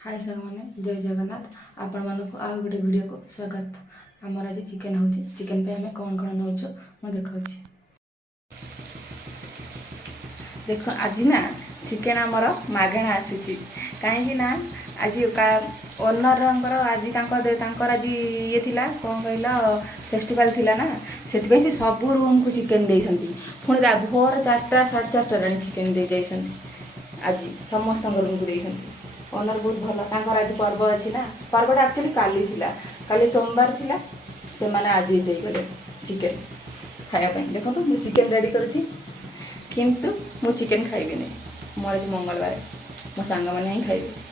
हाय साग मैंने जय जगन्नाथ आपण मानक आ गोटे वीडियो को स्वागत। आमर आज चिकेन होची चिकेन पे हमें कौन कौन नौचो मैं देखाऊँ। देख आज ना चिकेन आमर मागणा आसी कहीं आज ओनर आज ये थिला कौन कहल फेस्टिवल थिला ना से सब रूम को चिकेन देइसंती पुणी भोर 4टा 4:30 चिकेन दे जाइसंती आज समस्त रूम को देइसंती। ओनर बहुत भल आज पर्व अच्छी ना पर्वटा एक्चुअली काली थिला काली सोमवार थिला से माने आज देगले चिकेन खायापी। देखो तो मुझे चिकेन रेडी करुँची किंतु मु चिकेन खाइबी नहीं मोर आज मंगलवार मो सांग मैंने ही खाइबे।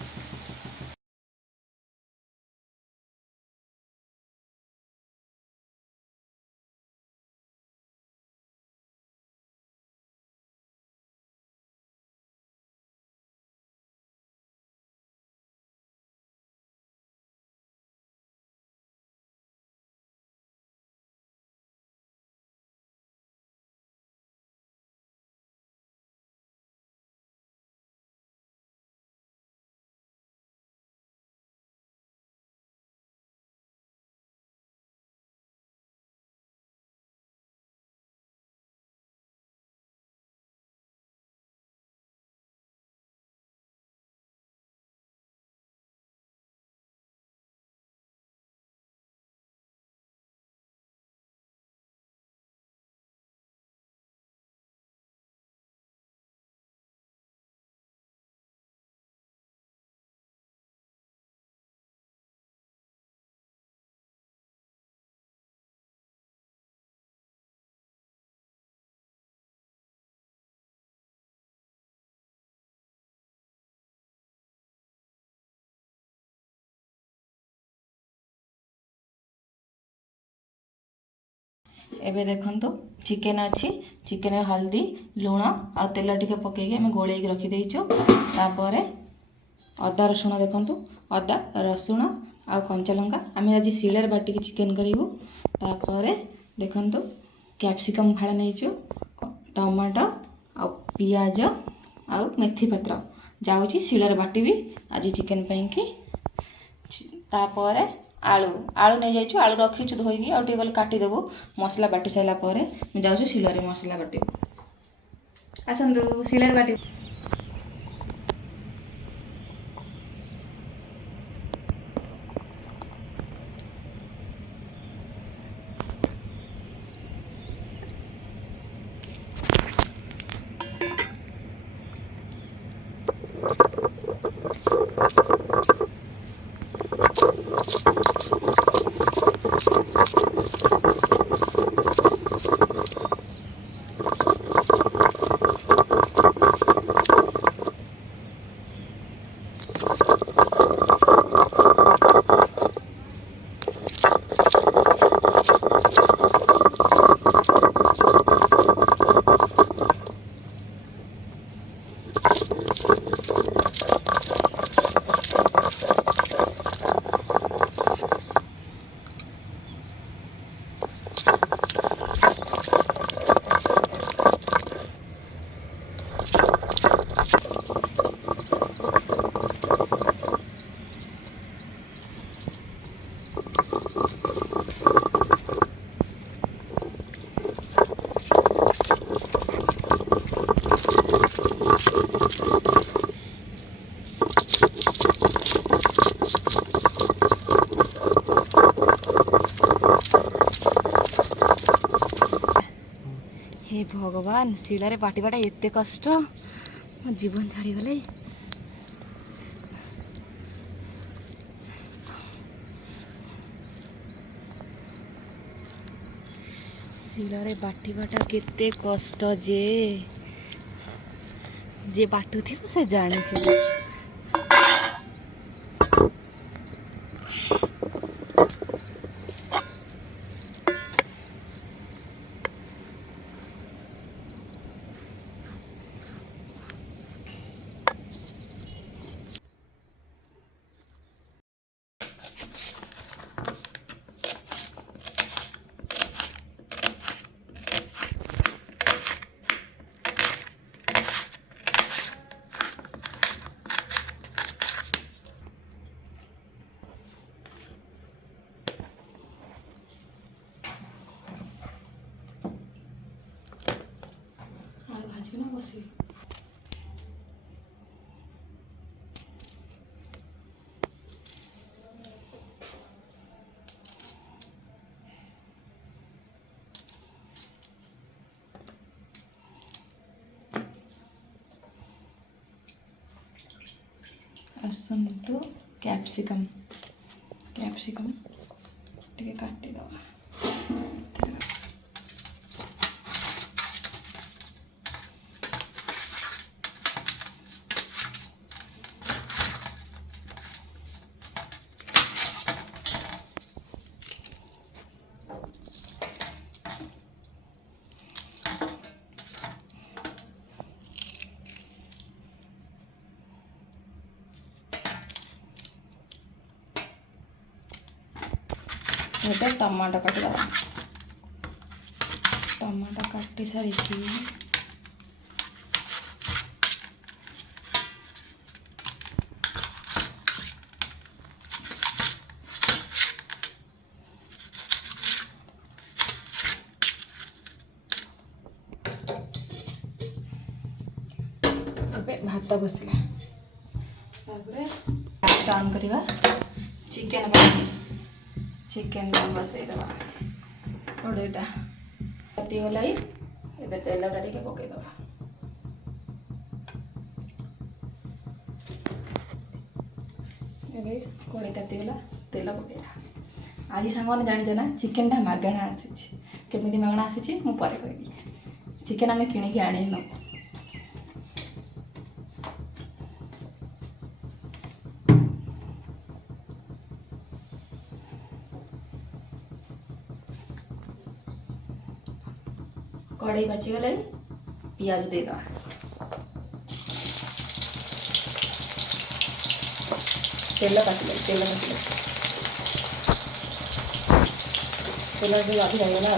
एबे देखंतु चिकेन अच्छी चिकेन हल्दी लुण आ तेल टिके पकईकि आम गोल रखी देइचु। तापर अदा रसुण देखंतु अदा रसुण आ कंचा लंका आम आज शिଳରେ बाटिकी चिकेन करूँ। तापर देखंतु कैप्सिकम फाड़ा नहीं टमाटो आ पियाज आ मेथी पत्र जाऊँगी शिଳରେ बाटिबी आज चिकेन पैंकी। तापर आलू आलू नहीं जाइछु आलू रखीछु धोईकी आ टिके गले काटिदेबू मसला बाटी साइला परे मैं जाऊँ शिଳରେ मसला बाटी आसतु शिଳରେ बाटी। हे भगवान शिଳରେ बाटिबाटा एते कष्ट मो जीवन छाड़ी गले। शिଳରେ बाटिबाटा केते कष्ट जे बाटुथिबो से जानिथिबो। बसी आसतु कैप्सिकम कैप्सिकम टे काटिदेवा ये टमाटो काटिदेवा टमाटो काटी सारिकी भात बसला ऑन करवा चिकेन चिकेन बसईदवा कड़ईटा तातीगला ए तेलटा टे पकईदवा कड़ई तातीगला तेल पकईला आज सांग जान ना चिकेन टा मगणा आसी केमी मगणा आसी मुझे कह चिकेन आम कि आनी न कड़ई बाचिगला पियाज देदेवा तेल काटिले तेल जो अधिक होगा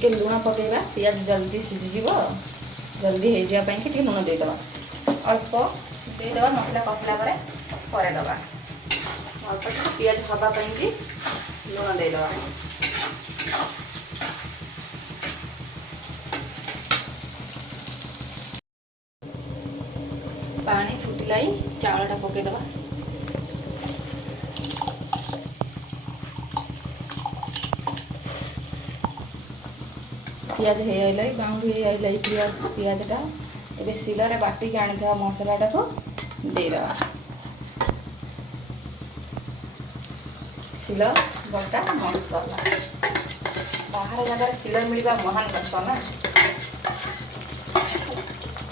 टे लुण पकईवा पियाज जल्दी सीझीज जल्दी हो जावाई कि लुण देदेवा अल्प देदेवा मसला कषला पर दबा अल्प पियाज हवापाई कि लुण देदेवा पानी फुटिला चाउलटा पकईदबा पियाज हो आइला बाउंड हो आइला पियाजटा ए शिलर बाटिक आनी मसलाटा को देदेवा शिल बटा मसला बाहर जगह शिलर मिलवा महान कष्ट ना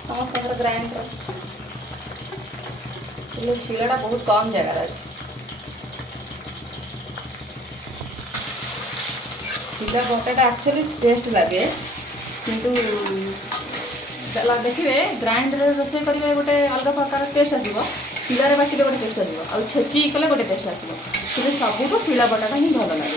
समस्त ग्राइंडर शिलटा बहुत कम जगार अच्छे शिला बटाटा एक्चुअली टेस्ट लगे किंतु देखिए ग्राइंडर रोसे करेंगे गोटे अलग प्रकार टेस्ट आसो शिलार बाटी गोटे टेस्ट आसो आ छेची कले गोटे टेस्ट आसो कि सबुठ शिला बटाटा ही भल लगे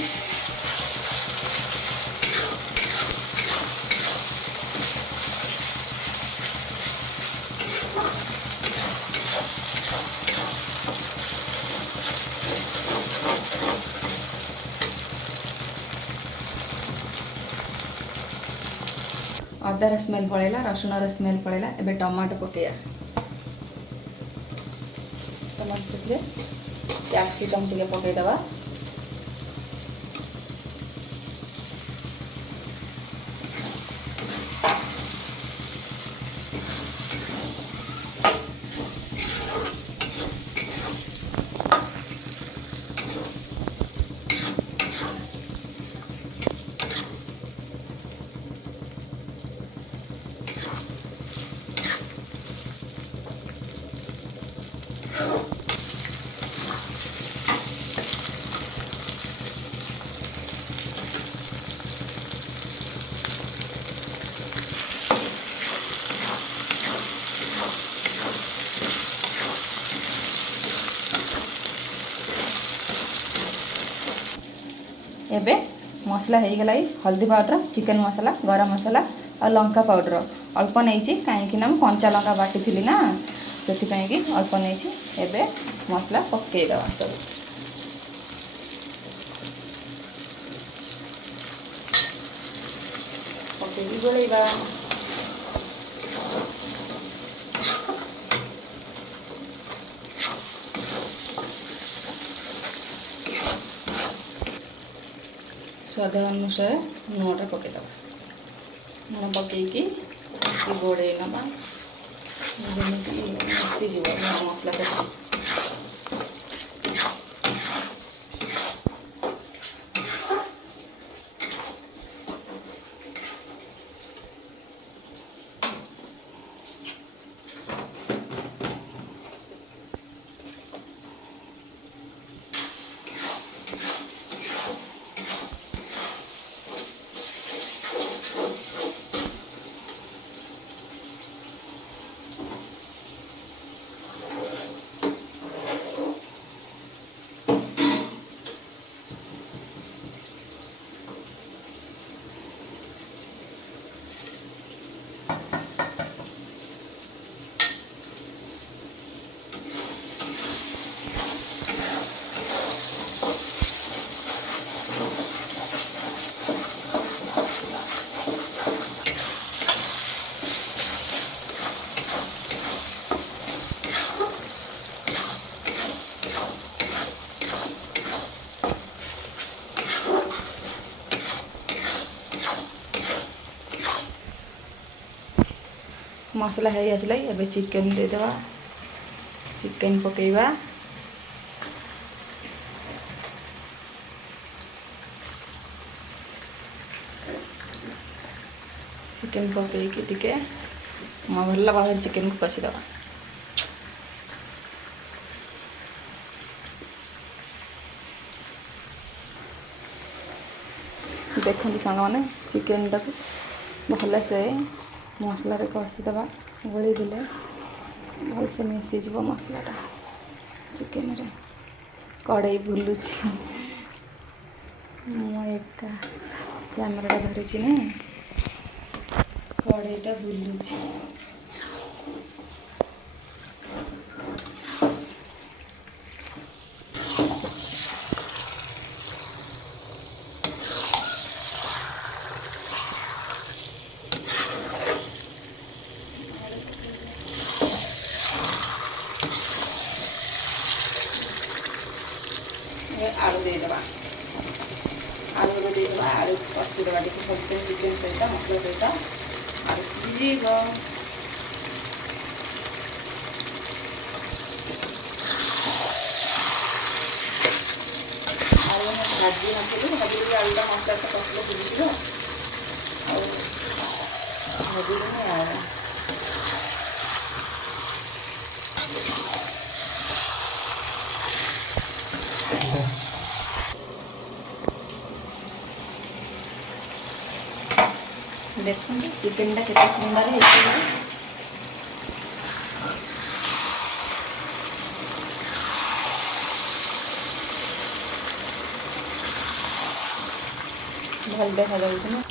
अदार स्मेल पड़ेगा रसुण स्मेल पड़ेगा एबे टमाटो पकईया टमाटो से कैप्सिकम टे पकईदबा एबे मसला हो गला हल्दी पाउडर चिकेन मसला गरम मसला और लंका पाउडर अल्प नहीं कहीं कंचा लंका बाटी थी ना से अल्प नहीं एबे मसला पकईदवा सब पकई गोलैबा स्वाद अनुसार लुणटा पकईदबा लुण पकईकी गोड़े नवा मिसीज मसला कर मसला है आसला एबे चिकेन देदेवा चिकेन पकेवा चिकेन पकईकी टिके भल भाव चिकेन को कषिदवा देखते सांग मैंने चिकेन टाक भल से मसला कषिदवा गोली देले भल से मिसीज मसलाटा चिकेन रे कड़े बुलूची मु एका कैमराटा धरी ना कड़ेटा बुलूची आलू देदेवा आलू देदेवा आलू कषिदेवा टे भलसे चिकेन सहित मसला सहित आलू सीझ आलू भाजी नकली भाजी आलूटा मसला कषिले सीझ भाजी देखते चिकेनटा केते सुंदर है भल देखा जाउछ ना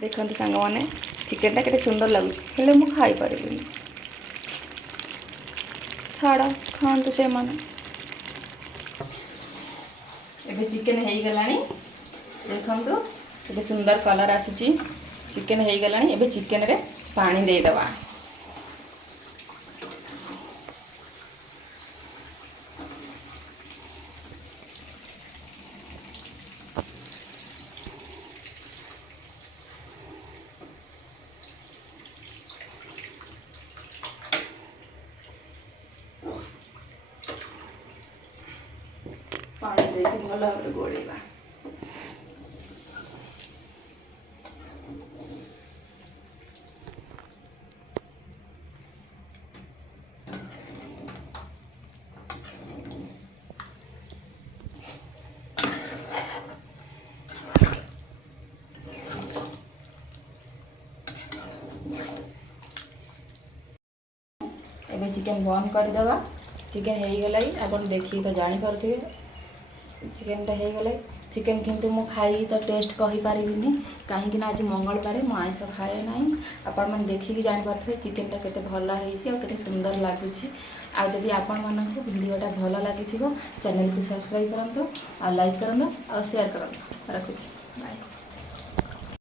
देखते सांग मैंने चिकेनटा केते सुंदर लगुच हेले मु खाई पारिबिनी छाड़ खातु से माने एबे चिकेन हो गलानी देखंतु केते सुंदर कलर आसी चिकेन हो गलानी एबे चिकेन रे पानी दे दबा पानी देके भल भाव गोलेबा ଆମେ ଚିକେନ୍ ବନ୍ଦ କରିଦେବା। ଚିକେନ୍ ହେଇଗଲା ଆପଣ ଦେଖିକି ତ ଜାଣିପାରୁଥିବେ ଚିକେନ୍ଟା ହେଇଗଲେ। ଚିକେନ୍ କିନ୍ତୁ ମୁଁ ଖାଇ ତ ଟେଷ୍ଟ କହିପାରିବିନି କାହିଁକିନା ଆଜି ମଙ୍ଗଳବାର ମୁଁ ଆଇଁଷ ଖାଏ ନାହିଁ। ଆପଣମାନେ ଦେଖିକି ଜାଣିପାରୁଥିବେ ଚିକେନ୍ଟା କେତେ ଭଲ ହେଇଛି ଆଉ କେତେ ସୁନ୍ଦର ଲାଗୁଛି। ଆଉ ଯଦି ଆପଣମାନଙ୍କୁ ଭିଡ଼ିଓଟା ଭଲ ଲାଗିଥିବ ଚ୍ୟାନେଲକୁ ସବସ୍କ୍ରାଇବ୍ କରନ୍ତୁ ଆଉ ଲାଇକ୍ କରନ୍ତୁ ଆଉ ସେୟାର କରନ୍ତୁ। ରଖୁଛି, ବାଏ।